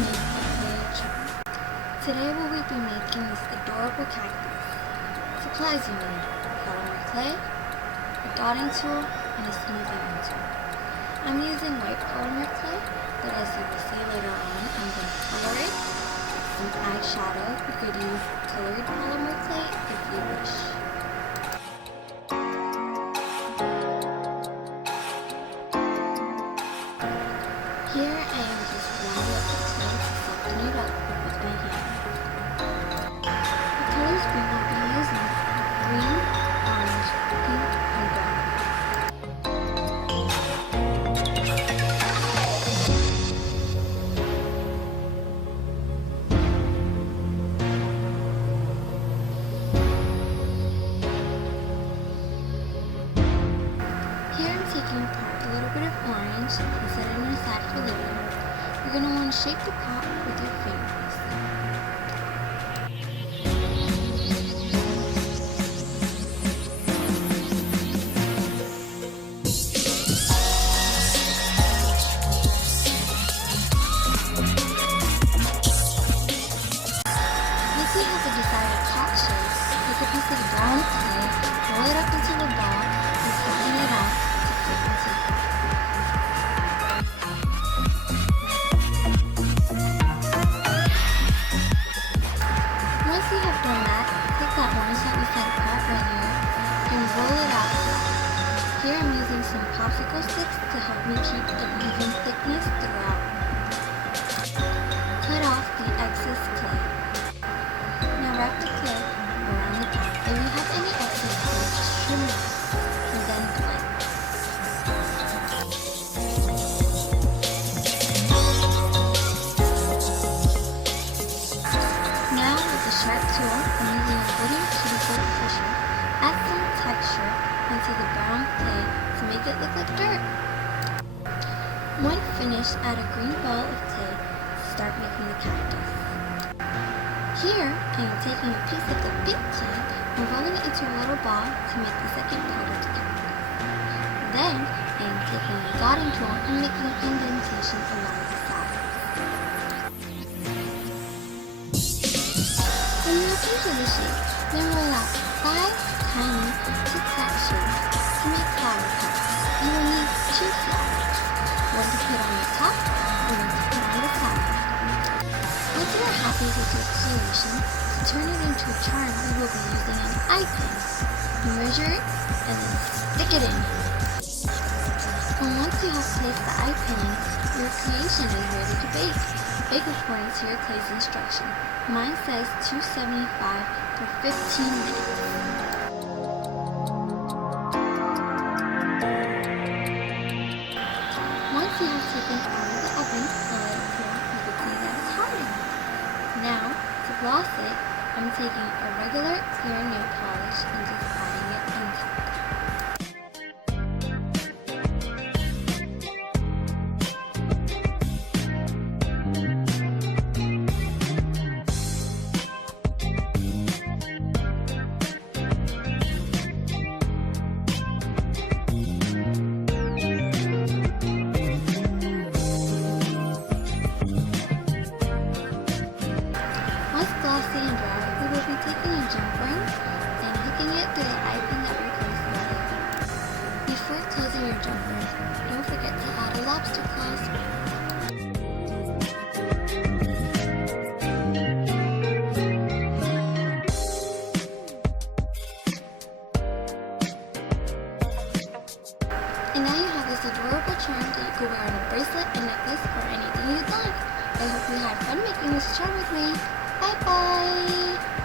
make a clay charm. Today we'll be making this adorable cactus. Supplies you need: polymer clay, a dotting tool, and a smoothing tool. I'm using white polymer clay, but as you will see later on, I'm going to color it with some eyeshadow. You could use colored polymer clay if you wish. Here I am just blending up the clay to soften it up with my hand. The colors we will be using are green, orange, pink, and brown. Here I'm taking apart a little bit of orange and setting it aside for later. You're going to want to shake the pot with your fingers. Once you have the desired pot shape, take a piece of brown clay, roll it up into a ball, and flatten it out to fit into the pot. Once you have done that, take that orange that we set apart earlier and roll it out flat. Here I'm using some popsicle sticks to help me keep an even thickness throughout. Cut off the excess clay. Now wrap the clay around the pot. If you have any excess clay, just trim it off and then blend. Now with the sharp tool, I'm using a wooden cuticle pusher. Add some texture into the brown clay to make it look like dirt. When finished, add a green ball of clay to start making the cactus. Here, I am taking a piece of the pink clay and rolling it into a little ball to make the second part of the cactus. Then, I am taking a dotting tool and making an indentation along the sides. When you have finished the shape, then roll out 5 tiny tic-tac shapes to make flower cups. You will need 2 flowers, one to put on the top and one to put on the side. Once you are happy with your creation, to turn it into a charm, we will be using an eye pin. You measure it and then stick it in. And once you have placed the eye pin in, your creation is ready to bake. Bake according to your clay's instruction. Mine says 275 for 15 minutes. Once you have taken it out of the oven and let it cool, you can see that it's hardened. Now, to gloss it, I'm taking a regular clear nail polish and just adding it on top. Once glossy and dry, we will be taking a jump ring and hooking it through the eye pin that we placed earlier. Before closing your jump ring, don't forget to add a lobster clasp. And now you have this adorable charm that you could wear on a bracelet, a necklace, or anything you'd like. I hope you had fun making this charm with me. Bye bye!